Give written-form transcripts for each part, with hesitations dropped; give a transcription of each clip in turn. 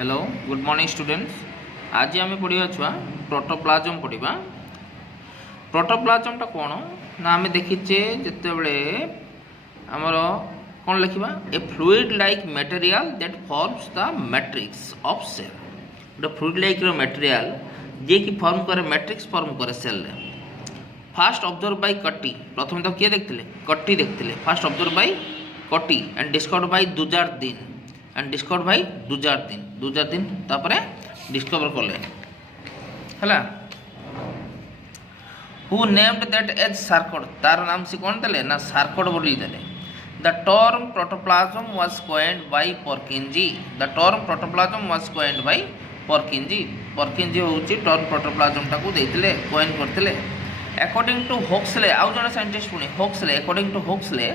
Hello good morning students. आज आम पढ़ा छुआ प्रोटोप्लाज्म पढ़ा। प्रोटोप्लाज्मटा कौन ना आम देखीचे जिते आमर कौन लिखा a fluid like material that forms the matrix of cell. गोटे फ्लूइड लाइक मटेरियल जे कि फॉर्म करे मैट्रिक्स फॉर्म करे सेल रे। फास्ट ऑब्जर्व बाय कटी, प्रथम तो किए देखते कटी देखते first observed by Corti and discovered by Dujardin and discovered by Dujardin तापरे डिस्कवर कले हला। Who named that as sarcode, तार नाम से कौन देले ना सार्कोड बोली देले। The term protoplasm was coined by Purkinje. The term protoplasm was coined by Purkinje. Purkinje होची टर्म प्रोटोप्लाज्म टाको देथिले कॉइन करथिले। अकॉर्डिंग टू होक्सले, आउ जने साइंटिस्ट पुनी Huxley, according to Huxley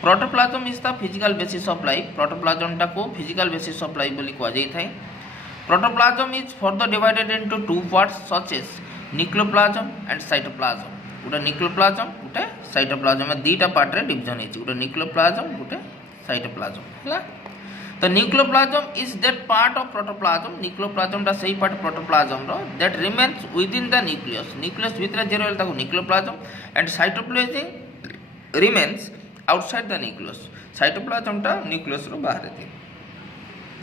protoplasm is the physical basis of life. Protoplasm टाको physical basis of life बोली कहा जाय थाए। Protoplasm is further divided into two parts such as nucleoplasm and cytoplasm. गोटे nucleoplasm गोटे साइटोप्लाज्म दुईटा part रे division होती, गोटे न्यूक्लियोप्लाज्म गोटे साइटोप्लाज्म है। तो nucleoplasm is that part of protoplasm. Nucleoplasm टा सही पार्ट प्रोटोप्लाज्म रो that remains within the nucleus. Nucleus भीतर जे रहल ताको nucleoplasm and cytoplasm remains outside the nucleus. Cytoplasm टा न्यूक्लियस रो बाहर थी।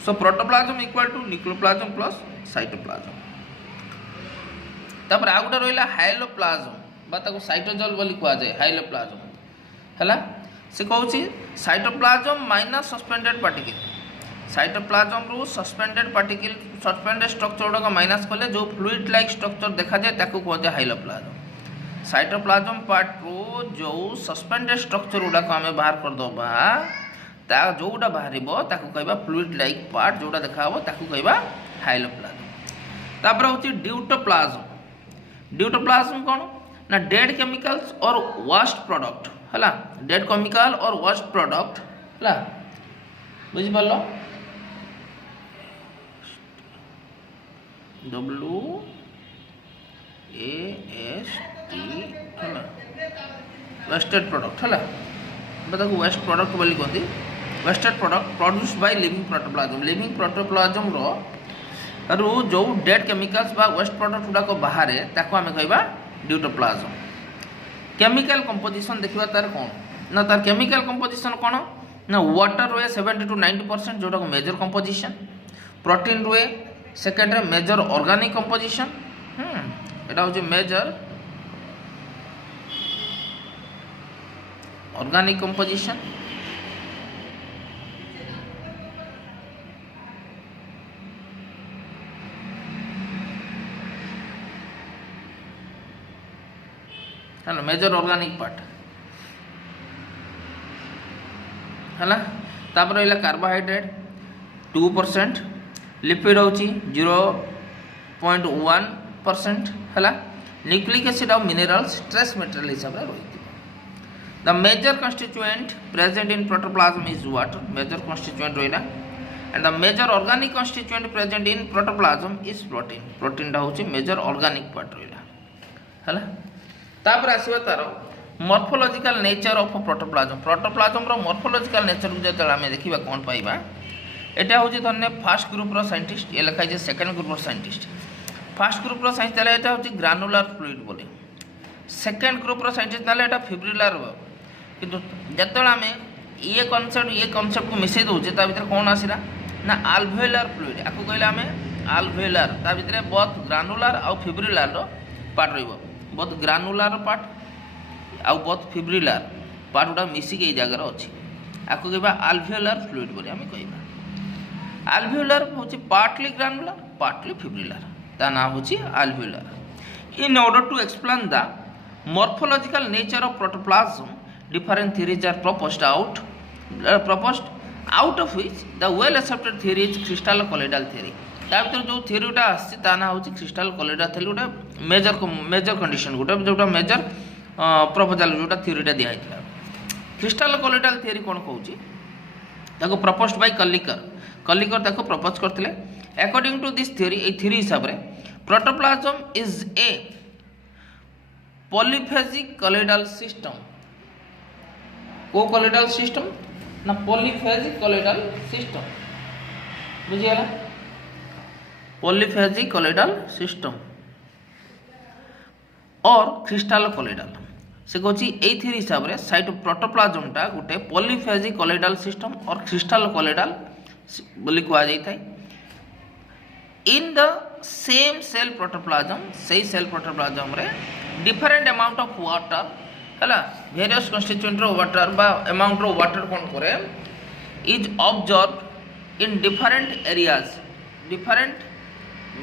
So protoplasm equal to nucleoplasm plus cytoplasm. तापर आ गुटा रहिला हाइलोप्लाज्म बा ताको साइटोजल बोली कहा जाय। हाइलोप्लाज्म हला से कहूची cytoplasm minus suspended particle. Cytoplasm रो सस्पेंडेड पार्टिकल सस्पेंडेड स्ट्रक्चर गुडा माइनस कले जो फ्लूइड लाइक स्ट्रक्चर देखा जाए ताको कहते हाइलोप्लाज्म। साइटोप्लाज्म पार्ट रो जो सस्पेंडेड स्ट्रक्चर गुडा को आमे बाहर कर दबा ता जोटा बाहर ताको कहबा फ्लूइड लाइक पार्ट जोटा देखा हो ताको कहबा हाइलोप्लाज्म। तापर होची ड्यूटोप्लाज्म। ड्यूटोप्लाज्म कौन ना डेड केमिकल्स और वेस्ट प्रोडक्ट हला। डेड केमिकल और वेस्ट प्रोडक्ट हला बुझि परलो। डब्ल्यू ए एस टी हला वेस्टेड प्रोडक्ट हला बताको वेस्ट प्रोडक्ट बोली कहती। Wasted product produce by living protoplasm. Living protoplasm रो जो डेड केमिकल्स बा वेस्ट प्रोडक्ट गुडा को बाहर ताको आमे कहबा ड्यूटोप्लाज्म। केमिकल कंपोजिशन देखिबा तार कोन ना तार केमिकल कंपोजिशन कोन ना वाटर रे 70 to 90% जोटा को मेजर कंपोजिशन। प्रोटीन रे सेकेंड रे मेजर ऑर्गेनिक कंपोजिशन। एटा हो जे मेजर ऑर्गेनिक कंपोजिशन। हेलो मेजर ऑर्गेनिक पार्ट है। तापर रहा कार्बोहाइड्रेट 2%, लिपिड होची 0.1% है। न्यूक्लिक एसिड और मिनरल्स ट्रेस मटेरियल हिसाब से रही। The major constituent present in protoplasm is water. Major constituent रहा and the major organic constituent present in protoplasm is protein. Protein टा होची मेजर ऑर्गेनिक पार्ट रहा है। तापर आसीबा तार morphological nature of protoplasm. Protoplasm रो मॉर्फोलॉजिकल नेचर को जतले आमे देखिबा कोन पाइबा एटा होची धन्य फर्स्ट ग्रुप रो साइंटिस्ट ये लिखा जे सेकंड ग्रुप रो साइंटिस्ट। फर्स्ट ग्रुप रो साइंटिस्ट ताले एटा होची ग्रानुलर फ्लूइड बोली। सेकंड ग्रुप रो साइंटिस्ट ताले एटा फिब्रिलर किंतु जतले आमे ये कांसेप्ट को मिसै दोचे ता भीतर कोन आसीला ना आल्वेओलर फ्लूइड। आको कहले आमे आल्वेओलर ता भीतर बहुत ग्रानुलर और फिब्रिलर रो पार्ट रहइबो। बहुत ग्रानुलर पार्ट आउ बहुत फिब्रिलर पार्ट गुड़ा मिसिक जगार अच्छी आपको कहवा आल्वेओलर फ्लूइड बोली आम कहवा। आल्वेओलर होची पार्टली ग्रानुलर पार्टली फिब्रिलर ता नाम होची alveolar. In order to explain the morphological nature of protoplasm different theories are proposed out of which the well accepted theory is crystal colloidal theory। ता भीतर जो थ्योरीटा आसी ता ना होची क्रिस्टल कॉलोइडल थ्योरी। गोटे मेजर कंडीशन गोटे जोटा मेजर प्रपोजल जोटा थ्योरीटा दिया है। क्रिस्टल कॉलोइडल थ्योरी कौन कहूची ताको प्रपोज्ड बाय कलिकर ताको प्रपोज करथिले। अकॉर्डिंग टू दिस थ्योरी ए थ्योरी हिसाब रे protoplasm is a polyphasic colloidal system. को कॉलोइडल सिस्टम ना पॉलीफेजिक कॉलोइडल सिस्टम बुझीगला। पॉलीफेजिक कॉलोइडल सिस्टम और क्रिस्टाल कॉलोइडल से कहूँ ये हिसाब से साइट प्रोटोप्लाज्मटा गोटे पॉलीफेजिक कॉलोइडल सिस्टम और क्रिस्टाल कॉलोइडल बोली कहुए। In the same cell protoplasm से सेल प्रोटोप्लाज्म रे डिफरेंट अमाउंट ऑफ वाटर है वेरियस कन्स्टिट्यूएंट वाटर बा अमाउंट रो वाटर कौन करे is observe in different areas different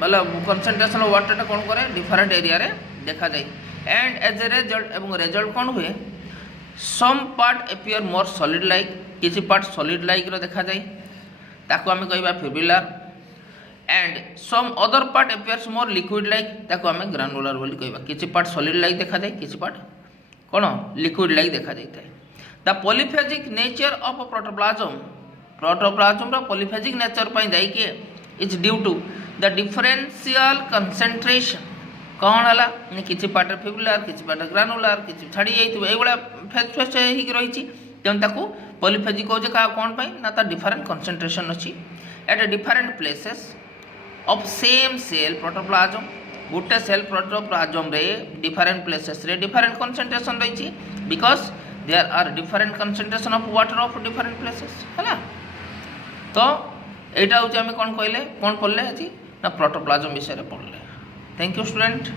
मतलब कंसंट्रेशन ऑफ वाटर कौन करे डिफरेंट एरिया रे देखा जाए एंड एज ए रिजल्ट एवं रिजल्ट कौन हुए some part appear more solid like किसी पार्ट सॉलिड लाइक रो देखा जाए ताको आमे कहबा fibrillar and some other part appears more liquid like ताको आमे ग्रानुलर बोली कहबा किसी पार्ट सॉलिड लाइक देखा जाए किसी पार्ट कौन लिक्विड लाइक देखा जाए। The polyphasic nature of protoplasm रो पॉलीफेजिक नेचर पई जाई के is due to the differential concentration कौन है किसी पार्ट फिब्रिलर किसी पार्ट ग्रानुलर किसी छाड़ी जाइए ये फेज फेज रही तेणु पॉलीफेजिक कहे कौन ना डिफरेंट कंसंट्रेशन अच्छी at a different places of same cell protoplasm गोटे सेल प्रोटोप्लाज्म रे डिफरेंट प्लेसेस रे डिफरेंट कंसंट्रेशन रही because there are different concentration of water of different places है। तो यहाँ हूँ आम कौन कहले कौन पढ़ले आज ना प्रोटोप्लाज्म विषय पढ़ले। Thank you student.